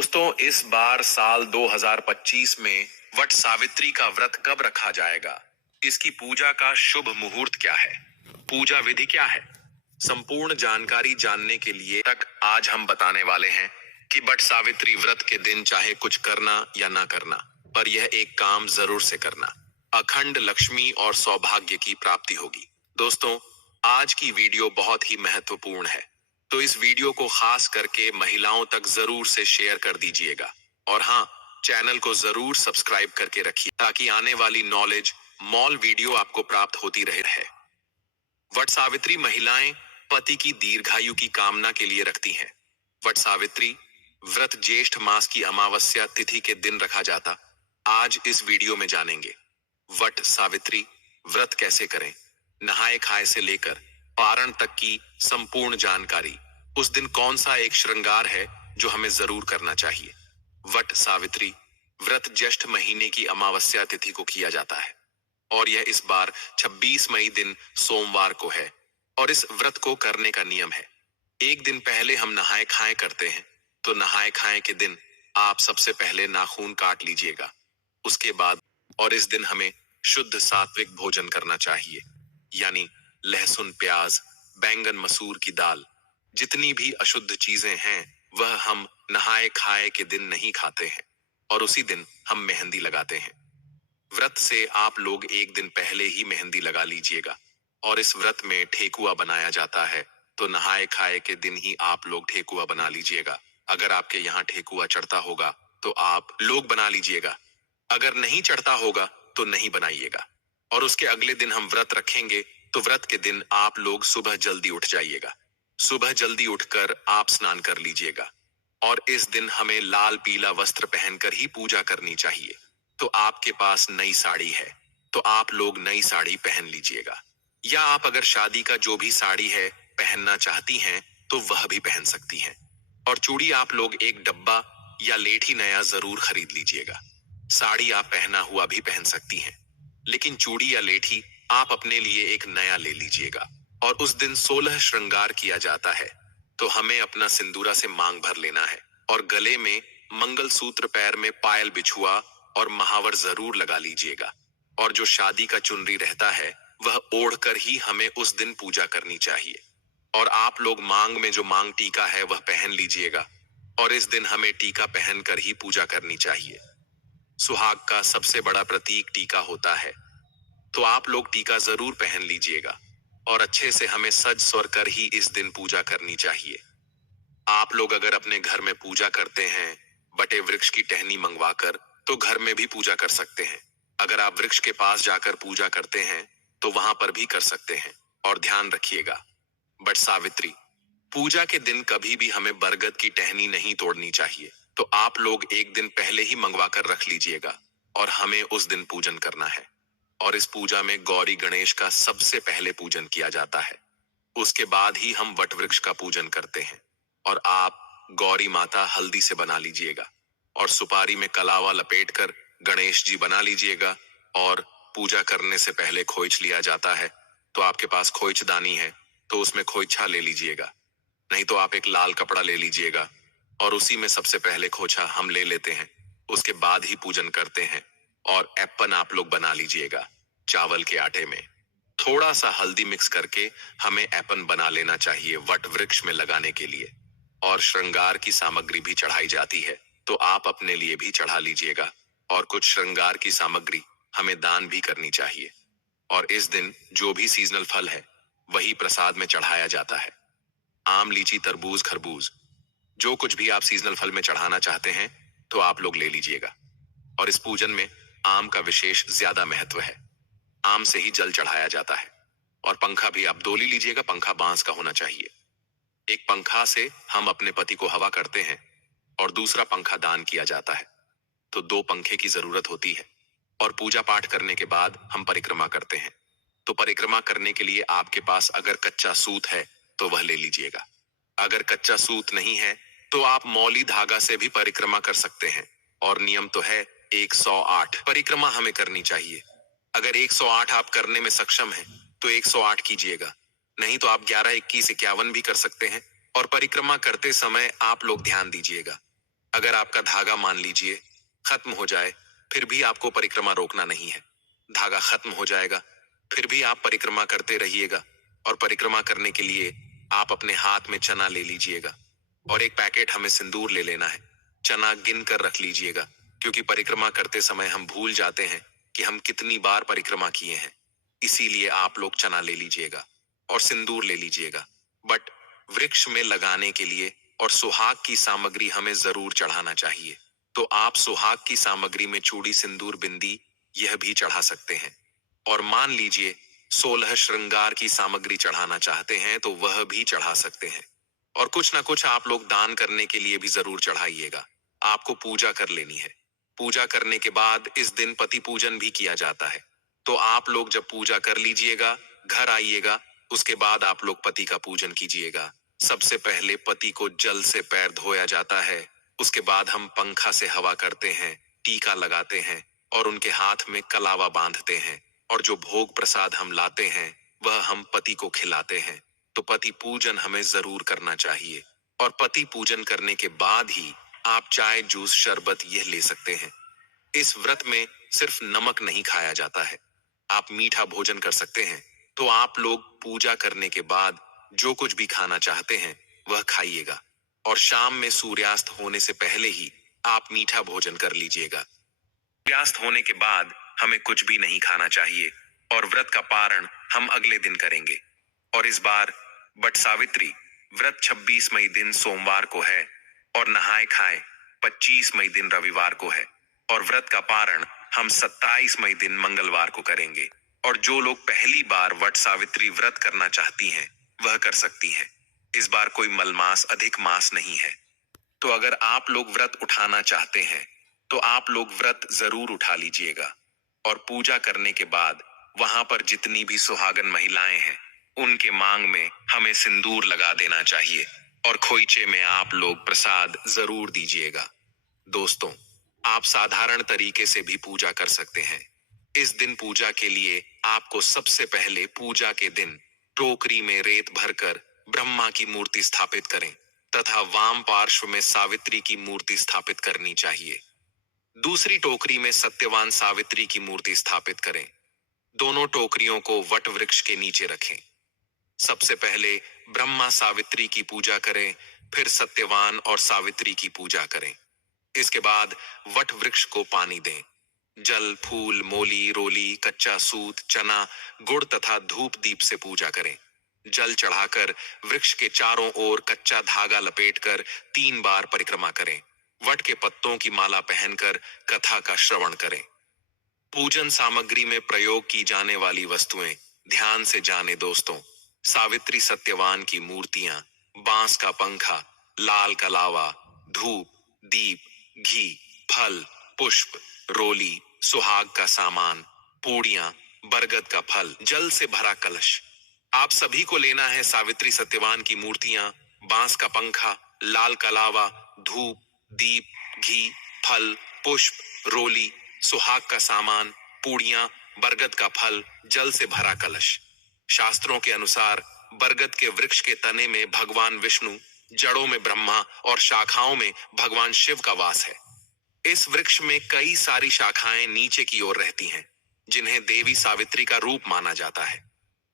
दोस्तों, इस बार साल 2025 में वट सावित्री का व्रत कब रखा जाएगा? इसकी पूजा का शुभ मुहूर्त क्या है? पूजा विधि क्या है? संपूर्ण जानकारी जानने के लिए तक आज हम बताने वाले हैं कि वट सावित्री व्रत के दिन चाहे कुछ करना या ना करना, पर यह एक काम जरूर से करना। अखंड लक्ष्मी और सौभाग्य की प्राप्ति होगी। दोस्तों, आज की वीडियो बहुत ही महत्वपूर्ण है, तो इस वीडियो को खास करके महिलाओं तक जरूर से शेयर कर दीजिएगा। और हाँ, चैनल को जरूर सब्सक्राइब करके रखिए ताकि आने वाली नॉलेज मॉल वीडियो आपको प्राप्त होती रहे। वट सावित्री महिलाएं पति की दीर्घायु की कामना के लिए रखती हैं। वट सावित्री व्रत ज्येष्ठ मास की अमावस्या तिथि के दिन रखा जाता। आज इस वीडियो में जानेंगे वट सावित्री व्रत कैसे करें, नहाए खाए से लेकर पारण तक की संपूर्ण जानकारी। उस दिन कौन सा एक श्रृंगार है जो हमें जरूर करना चाहिए। वट सावित्री व्रत ज्येष्ठ महीने की अमावस्या तिथि को किया जाता है और यह इस बार 26 मई दिन सोमवार को है। और इस व्रत को करने का नियम है, एक दिन पहले हम नहाए खाए करते हैं, तो नहाए खाए के दिन आप सबसे पहले नाखून काट लीजिएगा। उसके बाद और इस दिन हमें शुद्ध सात्विक भोजन करना चाहिए, यानी लहसुन, प्याज, बैंगन, मसूर की दाल, जितनी भी अशुद्ध चीजें हैं वह हम नहाए खाए के दिन नहीं खाते हैं। और उसी दिन हम मेहंदी लगाते हैं। व्रत से आप लोग एक दिन पहले ही मेहंदी लगा लीजिएगा। और इस व्रत में ठेकुआ बनाया जाता है, तो नहाए खाए के दिन ही आप लोग ठेकुआ बना लीजिएगा। अगर आपके यहाँ ठेकुआ चढ़ता होगा तो आप लोग बना लीजिएगा, अगर नहीं चढ़ता होगा तो नहीं बनाइएगा। और उसके अगले दिन हम व्रत रखेंगे, तो व्रत के दिन आप लोग सुबह जल्दी उठ जाइएगा। सुबह जल्दी उठकर आप स्नान कर लीजिएगा। और इस दिन हमें लाल पीला वस्त्र पहनकर ही पूजा करनी चाहिए। तो आपके पास नई साड़ी है तो आप लोग नई साड़ी पहन लीजिएगा, या आप अगर शादी का जो भी साड़ी है पहनना चाहती हैं तो वह भी पहन सकती हैं। और चूड़ी आप लोग एक डब्बा या लेठी नया जरूर खरीद लीजिएगा। साड़ी आप पहना हुआ भी पहन सकती हैं, लेकिन चूड़ी या लेठी आप अपने लिए एक नया ले लीजिएगा। और उस दिन 16 श्रृंगार किया जाता है, तो हमें अपना सिंदूरा से मांग भर लेना है और गले में मंगलसूत्र, पैर में पायल, बिछुआ और महावर जरूर लगा लीजिएगा। और जो शादी का चुनरी रहता है वह ओढ़कर ही हमें उस दिन पूजा करनी चाहिए। और आप लोग मांग में जो मांग टीका है वह पहन लीजिएगा। और इस दिन हमें टीका पहनकर ही पूजा करनी चाहिए। सुहाग का सबसे बड़ा प्रतीक टीका होता है, तो आप लोग टीका जरूर पहन लीजिएगा। और अच्छे से हमें सज स्वर कर ही इस दिन पूजा करनी चाहिए। आप लोग अगर अपने घर में पूजा करते हैं बटे वृक्ष की टहनी मंगवाकर, तो घर में भी पूजा कर सकते हैं। अगर आप वृक्ष के पास जाकर पूजा करते हैं तो वहां पर भी कर सकते हैं। और ध्यान रखिएगा, बट सावित्री पूजा के दिन कभी भी हमें बरगद की टहनी नहीं तोड़नी चाहिए। तो आप लोग एक दिन पहले ही मंगवा कर रख लीजिएगा और हमें उस दिन पूजन करना है। और इस पूजा में गौरी गणेश का सबसे पहले पूजन किया जाता है, उसके बाद ही हम वट वृक्ष का पूजन करते हैं। और आप गौरी माता हल्दी से बना लीजिएगा और सुपारी में कलावा लपेटकर गणेश जी बना लीजिएगा। और पूजा करने से पहले खोइच लिया जाता है, तो आपके पास खोइचदानी है तो उसमें खोइछा ले लीजिएगा, नहीं तो आप एक लाल कपड़ा ले लीजिएगा और उसी में सबसे पहले खोछा हम ले लेते हैं, उसके बाद ही पूजन करते हैं। और एप्पन आप लोग बना लीजिएगा चावल के आटे में। थोड़ा सा हल्दी मिक्स करके हमें एप्पन बना लेना चाहिए वट वृक्ष में लगाने के लिए। और श्रृंगार की सामग्री भी चढ़ाई जाती है, तो आप अपने लिए भी चढ़ा लीजिएगा। और कुछ श्रृंगार की सामग्री हमें दान भी करनी चाहिए। और इस दिन जो भी सीजनल फल है वही प्रसाद में चढ़ाया जाता है। आम, लीची, तरबूज, खरबूज, जो कुछ भी आप सीजनल फल में चढ़ाना चाहते हैं तो आप लोग ले लीजिएगा। और इस पूजन में आम का विशेष ज्यादा महत्व है। आम से ही जल चढ़ाया जाता है। और पंखा भी आप 2 ले लीजिएगा, पंखा बांस का होना चाहिए। एक पंखा से हम अपने पति को हवा करते हैं और दूसरा पंखा दान किया जाता है, तो 2 पंखे की जरूरत होती है। और पूजा पाठ करने के बाद हम परिक्रमा करते हैं, तो परिक्रमा करने के लिए आपके पास अगर कच्चा सूत है तो वह ले लीजिएगा। अगर कच्चा सूत नहीं है तो आप मौली धागा से भी परिक्रमा कर सकते हैं। और नियम तो है 108 परिक्रमा हमें करनी चाहिए। अगर 108 आप करने में सक्षम हैं तो 108 कीजिएगा, नहीं तो आप 11, 21, 51 भी कर सकते हैं। और परिक्रमा करते समय आप लोग ध्यान दीजिएगा, अगर आपका धागा मान लीजिए खत्म हो जाए, फिर भी आपको परिक्रमा रोकना नहीं है। धागा खत्म हो जाएगा, फिर भी आप परिक्रमा करते रहिएगा। और परिक्रमा करने के लिए आप अपने हाथ में चना ले लीजिएगा और एक पैकेट हमें सिंदूर ले लेना है। चना गिन कर रख लीजिएगा, क्योंकि परिक्रमा करते समय हम भूल जाते हैं कि हम कितनी बार परिक्रमा किए हैं। इसीलिए आप लोग चना ले लीजिएगा और सिंदूर ले लीजिएगा। बट वृक्ष में लगाने के लिए और सुहाग की सामग्री हमें जरूर चढ़ाना चाहिए। तो आप सुहाग की सामग्री में चूड़ी, सिंदूर, बिंदी यह भी चढ़ा सकते हैं। और मान लीजिए 16 श्रृंगार की सामग्री चढ़ाना चाहते हैं तो वह भी चढ़ा सकते हैं। और कुछ ना कुछ आप लोग दान करने के लिए भी जरूर चढ़ाइएगा। आपको पूजा कर लेनी है। पूजा करने के बाद इस दिन पति पूजन भी किया जाता है। तो आप लोग जब पूजा कर लीजिएगा, घर आइएगा, उसके बाद आप लोग पति का पूजन कीजिएगा। सबसे पहले पति को जल से पैर धोया जाता है। उसके बाद हम पंखा से हवा करते हैं, टीका लगाते हैं और उनके हाथ में कलावा बांधते हैं। और जो भोग प्रसाद हम लाते हैं वह हम पति को खिलाते हैं। तो पति पूजन हमें जरूर करना चाहिए। और पति पूजन करने के बाद ही आप चाय, जूस, शरबत यह ले सकते हैं। इस व्रत में सिर्फ नमक नहीं खाया जाता है, आप मीठा भोजन कर सकते हैं। तो आप लोग पूजा करने के बाद जो कुछ भी खाना चाहते हैं वह खाइएगा। और शाम में सूर्यास्त होने से पहले ही आप मीठा भोजन कर लीजिएगा। सूर्यास्त होने के बाद हमें कुछ भी नहीं खाना चाहिए। और व्रत का पारण हम अगले दिन करेंगे। और इस बार बट सावित्री व्रत 26 मई दिन सोमवार को है और नहाए खाए 25 मई दिन रविवार को है। और व्रत का पारण हम 27 मई दिन मंगलवार को करेंगे। और जो लोग पहली बार वट सावित्री व्रत करना चाहती हैं वह कर सकती हैं। इस बार कोई मलमास, अधिक मास नहीं है। तो अगर आप लोग व्रत उठाना चाहते हैं तो आप लोग व्रत जरूर उठा लीजिएगा। और पूजा करने के बाद वहां पर जितनी भी सुहागन महिलाएं हैं उनके मांग में हमें सिंदूर लगा देना चाहिए। और खोइचे में आप लोग प्रसाद जरूर दीजिएगा। दोस्तों, आप साधारण तरीके से भी पूजा कर सकते हैं। इस दिन पूजा के लिए आपको सबसे पहले पूजा के दिन टोकरी में रेत भरकर ब्रह्मा की मूर्ति स्थापित करें तथा वाम पार्श्व में सावित्री की मूर्ति स्थापित करनी चाहिए। दूसरी टोकरी में सत्यवान सावित्री की मूर्ति स्थापित करें। दोनों टोकरियों को वट वृक्ष के नीचे रखें। सबसे पहले ब्रह्मा सावित्री की पूजा करें, फिर सत्यवान और सावित्री की पूजा करें। इसके बाद वट वृक्ष को पानी दें। जल, फूल, मोली, रोली, कच्चा सूत, चना, गुड़ तथा धूप दीप से पूजा करें। जल चढ़ाकर वृक्ष के चारों ओर कच्चा धागा लपेटकर 3 बार परिक्रमा करें। वट के पत्तों की माला पहनकर कथा का श्रवण करें। पूजन सामग्री में प्रयोग की जाने वाली वस्तुएं ध्यान से जाने दोस्तों। सावित्री सत्यवान की मूर्तियां, बांस का पंखा, लाल कलावा, धूप, दीप, घी, फल, पुष्प, रोली, सुहाग का सामान, पूड़ियां, बरगद का फल, जल से भरा कलश। आप सभी को लेना है सावित्री सत्यवान की मूर्तियां, बांस का पंखा, लाल कलावा, धूप, दीप, घी, फल, पुष्प, रोली, सुहाग का सामान, पूड़ियां, बरगद का फल, जल से भरा कलश। शास्त्रों के अनुसार बरगद के वृक्ष के तने में भगवान विष्णु, जड़ों में ब्रह्मा और शाखाओं में भगवान शिव का वास है। इस वृक्ष में कई सारी शाखाएं नीचे की ओर रहती हैं, जिन्हें देवी सावित्री का रूप माना जाता है।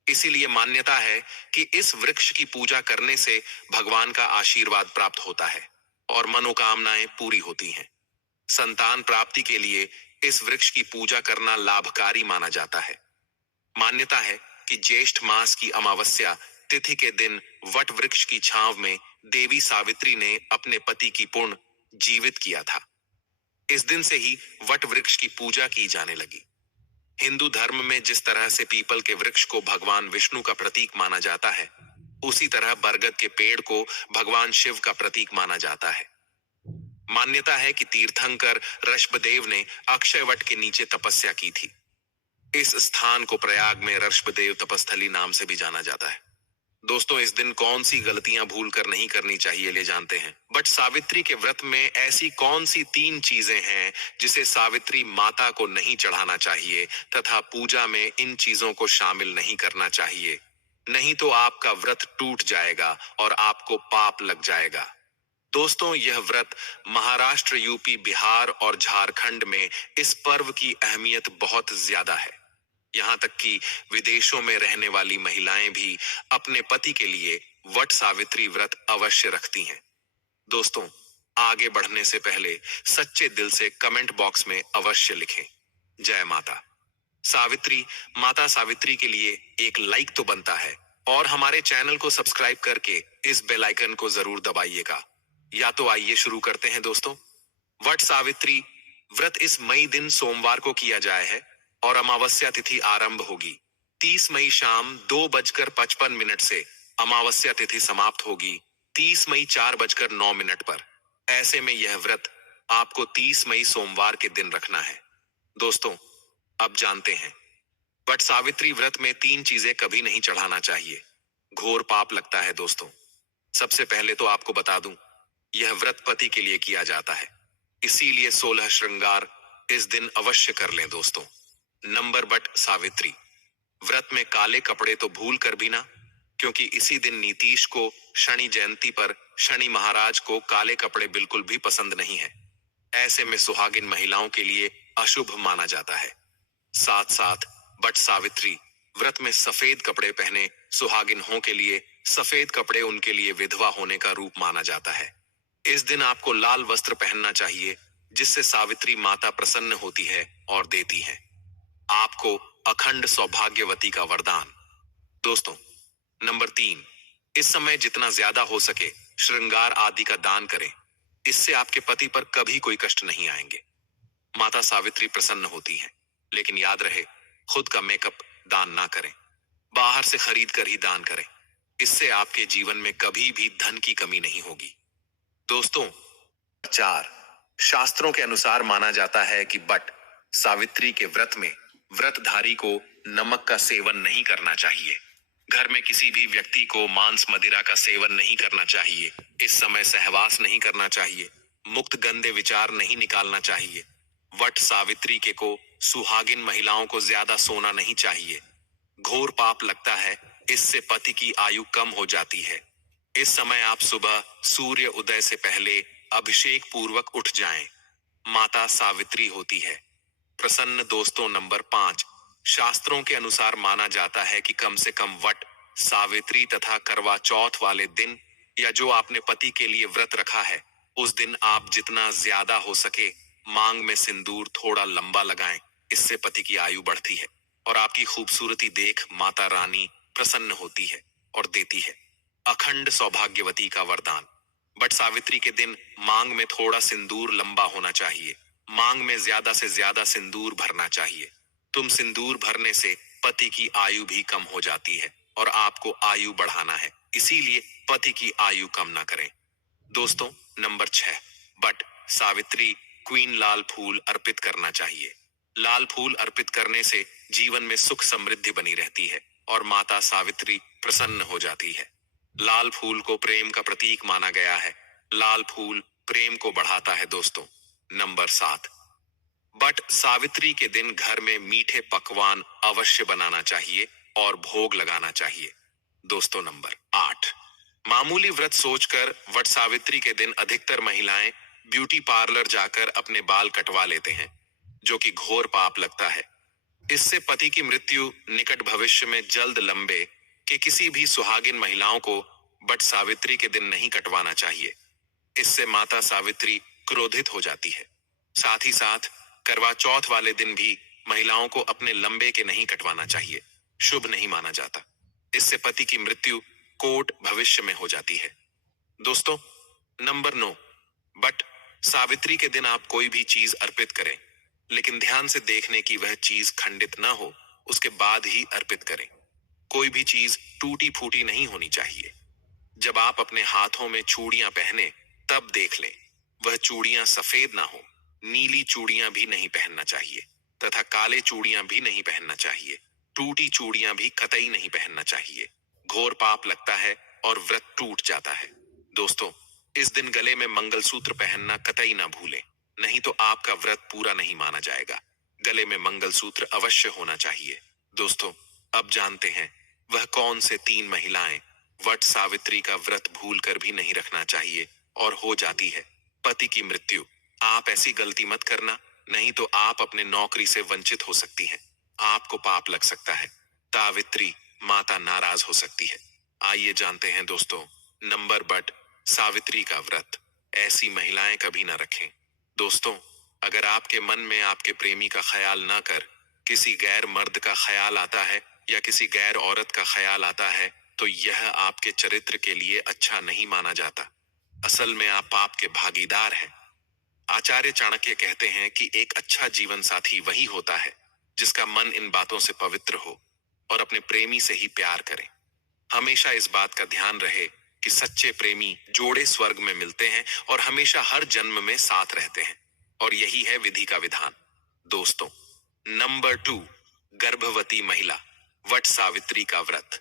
इसीलिए मान्यता है कि इस वृक्ष की पूजा करने से भगवान का आशीर्वाद प्राप्त होता है और मनोकामनाएं पूरी होती हैं। संतान प्राप्ति के लिए इस वृक्ष की पूजा करना लाभकारी माना जाता है। मान्यता है कि ज्येष्ठ मास की अमावस्या तिथि के दिन वट वृक्ष की छांव में देवी सावित्री ने अपने पति की पुण्य जीवित किया था। इस दिन से ही वट वृक्ष की पूजा की जाने लगी। हिंदू धर्म में जिस तरह से पीपल के वृक्ष को भगवान विष्णु का प्रतीक माना जाता है, उसी तरह बरगद के पेड़ को भगवान शिव का प्रतीक माना जाता है। मान्यता है कि तीर्थंकर ऋषभदेव ने अक्षय वट के नीचे तपस्या की थी। इस स्थान को प्रयाग में ऋषभदेव तपस्थली नाम से भी जाना जाता है। दोस्तों, इस दिन कौन सी गलतियां भूल कर नहीं करनी चाहिए ले जानते हैं। बट सावित्री के व्रत में ऐसी कौन सी 3 चीजें हैं जिसे सावित्री माता को नहीं चढ़ाना चाहिए तथा पूजा में इन चीजों को शामिल नहीं करना चाहिए, नहीं तो आपका व्रत टूट जाएगा और आपको पाप लग जाएगा। दोस्तों, यह व्रत महाराष्ट्र, यूपी, बिहार और झारखंड में इस पर्व की अहमियत बहुत ज्यादा है। यहाँ तक कि विदेशों में रहने वाली महिलाएं भी अपने पति के लिए वट सावित्री व्रत अवश्य रखती हैं। दोस्तों, आगे बढ़ने से पहले सच्चे दिल से कमेंट बॉक्स में अवश्य लिखें, जय माता सावित्री। माता सावित्री के लिए एक लाइक तो बनता है और हमारे चैनल को सब्सक्राइब करके इस बेल आइकन को जरूर दबाइएगा। या तो आइए शुरू करते हैं दोस्तों। वट सावित्री व्रत इस मई दिन सोमवार को किया जाए है और अमावस्या तिथि आरंभ होगी 30 मई शाम 2:55 से। अमावस्या तिथि समाप्त होगी 30 मई 4:09 पर। ऐसे में यह व्रत आपको 30 मई सोमवार के दिन रखना है। दोस्तों, अब जानते हैं, वट सावित्री व्रत में 3 चीजें कभी नहीं चढ़ाना चाहिए, घोर पाप लगता है दोस्तों। सबसे पहले तो आपको बता दूं, यह व्रत पति के लिए किया जाता है, इसीलिए 16 श्रृंगार इस दिन अवश्य कर लें दोस्तों। नंबर वट सावित्री व्रत में काले कपड़े तो भूल कर भी ना, क्योंकि इसी दिन नीतीश को शनि जयंती पर शनि महाराज को काले कपड़े बिल्कुल भी पसंद नहीं है। ऐसे में सुहागिन महिलाओं के लिए अशुभ माना जाता है। साथ साथ वट सावित्री व्रत में सफेद कपड़े पहने सुहागिन के लिए सफेद कपड़े उनके लिए विधवा होने का रूप माना जाता है। इस दिन आपको लाल वस्त्र पहनना चाहिए, जिससे सावित्री माता प्रसन्न होती है और देती है आपको अखंड सौभाग्यवती का वरदान। दोस्तों, नंबर 3, इस समय जितना ज्यादा हो सके श्रृंगार आदि का दान करें। इससे आपके पति पर कभी कोई कष्ट नहीं आएंगे। माता सावित्री प्रसन्न होती हैं, लेकिन याद रहे, खुद का मेकअप दान ना करें, बाहर से खरीद कर ही दान करें। इससे आपके जीवन में कभी भी धन की कमी नहीं होगी। दोस्तों, 4, शास्त्रों के अनुसार माना जाता है कि वट सावित्री के व्रत में व्रतधारी को नमक का सेवन नहीं करना चाहिए। घर में किसी भी व्यक्ति को मांस मदिरा का सेवन नहीं करना चाहिए। इस समय सहवास नहीं करना चाहिए। मुक्त गंदे विचार नहीं निकालना चाहिए। वट सावित्री के को सुहागिन महिलाओं को ज्यादा सोना नहीं चाहिए, घोर पाप लगता है। इससे पति की आयु कम हो जाती है। इस समय आप सुबह सूर्य उदय से पहले अभिषेक पूर्वक उठ जाएं। माता सावित्री होती है प्रसन्न। दोस्तों, नंबर 5, शास्त्रों के अनुसार माना जाता है कि कम से कम वट सावित्री तथा करवा चौथ वाले दिन या जो आपने पति के लिए व्रत रखा है, उस दिन आप जितना ज्यादा हो सके मांग में सिंदूर थोड़ा लंबा लगाएं। इससे पति की आयु बढ़ती है और आपकी खूबसूरती देख माता रानी प्रसन्न होती है और देती है अखंड सौभाग्यवती का वरदान। बट सावित्री के दिन मांग में थोड़ा सिंदूर लंबा होना चाहिए। मांग में ज्यादा से ज्यादा सिंदूर भरना चाहिए। तुम सिंदूर भरने से पति की आयु भी कम हो जाती है और आपको आयु बढ़ाना है, इसीलिए पति की आयु कम ना करें। दोस्तों, नंबर 6, बट सावित्री क्वीन लाल फूल अर्पित करना चाहिए। लाल फूल अर्पित करने से जीवन में सुख समृद्धि बनी रहती है और माता सावित्री प्रसन्न हो जाती है। लाल फूल को प्रेम का प्रतीक माना गया है। लाल फूल प्रेम को बढ़ाता है दोस्तों। नंबर 7, बट सावित्री के दिन घर में मीठे पकवान अवश्य बनाना चाहिए और भोग लगाना चाहिए। दोस्तों, नंबर 8, मामूली व्रत सोचकर वट सावित्री के दिन अधिकतर महिलाएं ब्यूटी पार्लर जाकर अपने बाल कटवा लेते हैं, जो कि घोर पाप लगता है। इससे पति की मृत्यु निकट भविष्य में जल्द लंबे कि किसी भी सुहागिन महिलाओं को बट सावित्री के दिन नहीं कटवाना चाहिए। इससे माता सावित्री क्रोधित हो जाती है। साथ ही साथ करवा चौथ वाले दिन भी महिलाओं को अपने लंबे के नहीं कटवाना चाहिए, शुभ नहीं माना जाता। इससे पति की मृत्यु कोट भविष्य में हो जाती है। दोस्तों, नंबर 9, बट सावित्री के दिन आप कोई भी चीज अर्पित करें, लेकिन ध्यान से देखने की वह चीज खंडित ना हो, उसके बाद ही अर्पित करें। कोई भी चीज टूटी फूटी नहीं होनी चाहिए। जब आप अपने हाथों में चूड़ियां पहने तब देख लें वह चूड़ियां सफेद ना हो। नीली चूड़ियां भी नहीं पहनना चाहिए तथा काले चूड़ियां भी नहीं पहनना चाहिए। टूटी चूड़ियां भी कतई नहीं पहनना चाहिए। घोर पाप लगता है और व्रत टूट जाता है। दोस्तों, इस दिन गले में मंगलसूत्र पहनना कतई ना भूलें, नहीं तो आपका व्रत पूरा नहीं माना जाएगा। गले में मंगलसूत्र अवश्य होना चाहिए। दोस्तों, अब जानते हैं वह कौन से 3 महिलाएं वट सावित्री का व्रत भूल कर भी नहीं रखना चाहिए और हो जाती है पति की मृत्यु। आप ऐसी गलती मत करना, नहीं तो आप अपने नौकरी से वंचित हो सकती हैं। आपको पाप लग सकता है। सावित्री माता नाराज हो सकती है। आइए जानते हैं दोस्तों, नंबर बट सावित्री का व्रत ऐसी महिलाएं कभी ना रखें। दोस्तों, अगर आपके मन में आपके प्रेमी का ख्याल ना कर किसी गैर मर्द का ख्याल आता है या किसी गैर औरत का ख्याल आता है, तो यह आपके चरित्र के लिए अच्छा नहीं माना जाता। असल में आप पाप के भागीदार हैं। आचार्य चाणक्य कहते हैं कि एक अच्छा जीवन साथी वही होता है जिसका मन इन बातों से पवित्र हो और अपने प्रेमी से ही प्यार करे। हमेशा इस बात का ध्यान रहे कि सच्चे प्रेमी जोड़े स्वर्ग में मिलते हैं और हमेशा हर जन्म में साथ रहते हैं, और यही है विधि का विधान। दोस्तों, नंबर 2, गर्भवती महिला वट सावित्री का व्रत।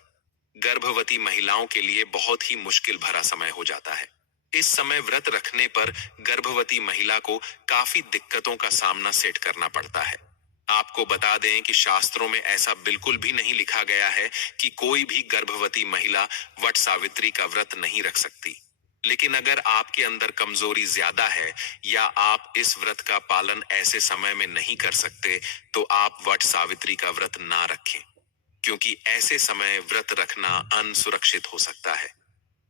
गर्भवती महिलाओं के लिए बहुत ही मुश्किल भरा समय हो जाता है। इस समय व्रत रखने पर गर्भवती महिला को काफी दिक्कतों का सामना सेट करना पड़ता है। आपको बता दें कि शास्त्रों में ऐसा बिल्कुल भी नहीं लिखा गया है कि कोई भी गर्भवती महिला वट सावित्री का व्रत नहीं रख सकती। लेकिन अगर आपके अंदर कमजोरी ज्यादा है या आप इस व्रत का पालन ऐसे समय में नहीं कर सकते, तो आप वट सावित्री का व्रत ना रखें, क्योंकि ऐसे समय व्रत रखना अनसुरक्षित हो सकता है।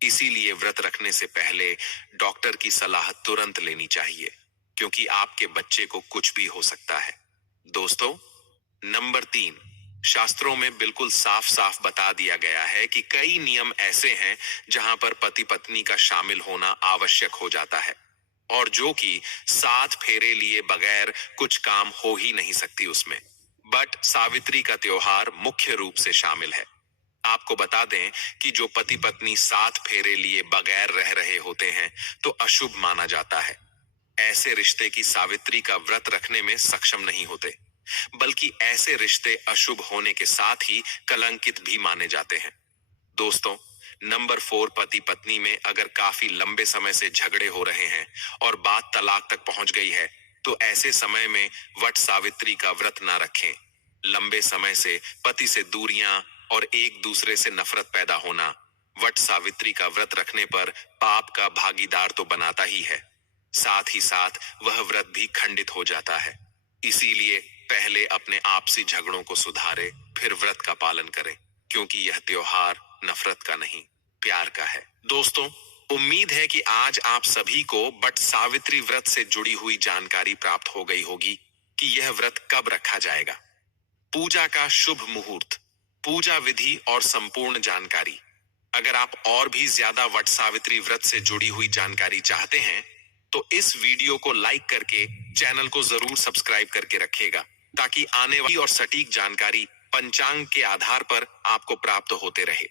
इसीलिए व्रत रखने से पहले डॉक्टर की सलाह तुरंत लेनी चाहिए, क्योंकि आपके बच्चे को कुछ भी हो सकता है। दोस्तों, नंबर 3, शास्त्रों में बिल्कुल साफ साफ बता दिया गया है कि कई नियम ऐसे हैं जहां पर पति पत्नी का शामिल होना आवश्यक हो जाता है, और जो कि 7 फेरे लिए बगैर कुछ काम हो ही नहीं सकती उसमें। बट सावित्री का त्योहार मुख्य रूप से शामिल है। आपको बता दें कि जो पति पत्नी 7 फेरे लिए बगैर रह रहे होते हैं, तो अशुभ माना जाता है। ऐसे रिश्ते की सावित्री का व्रत रखने में सक्षम नहीं होते, बल्कि ऐसे रिश्ते अशुभ होने के साथ ही कलंकित भी माने जाते हैं। दोस्तों, नंबर 4, पति पत्नी में अगर काफी लंबे समय से झगड़े हो रहे हैं और बात तलाक तक पहुंच गई है, तो ऐसे समय में वट सावित्री का व्रत ना रखें। लंबे समय से पति से दूरियां और एक दूसरे से नफरत पैदा होना वट सावित्री का व्रत रखने पर पाप का भागीदार तो बनाता ही है, साथ ही साथ वह व्रत भी खंडित हो जाता है। इसीलिए पहले अपने आपसी झगड़ों को सुधारे, फिर व्रत का पालन करें, क्योंकि यह त्योहार नफरत का नहीं, प्यार का है। दोस्तों, उम्मीद है कि आज आप सभी को वट सावित्री व्रत से जुड़ी हुई जानकारी प्राप्त हो गई होगी कि यह व्रत कब रखा जाएगा, पूजा का शुभ मुहूर्त, पूजा विधि और संपूर्ण जानकारी। अगर आप और भी ज्यादा वट सावित्री व्रत से जुड़ी हुई जानकारी चाहते हैं, तो इस वीडियो को लाइक करके चैनल को जरूर सब्सक्राइब करके रखिएगा, ताकि आने वाली और सटीक जानकारी पंचांग के आधार पर आपको प्राप्त होते रहे।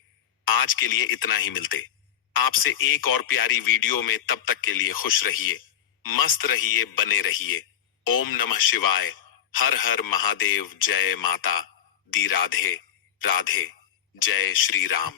आज के लिए इतना ही, मिलते आपसे एक और प्यारी वीडियो में। तब तक के लिए खुश रहिए, मस्त रहिए, बने रहिए। ओम नमः शिवाय। हर हर महादेव। जय माता दी। राधे राधे। जय श्री राम।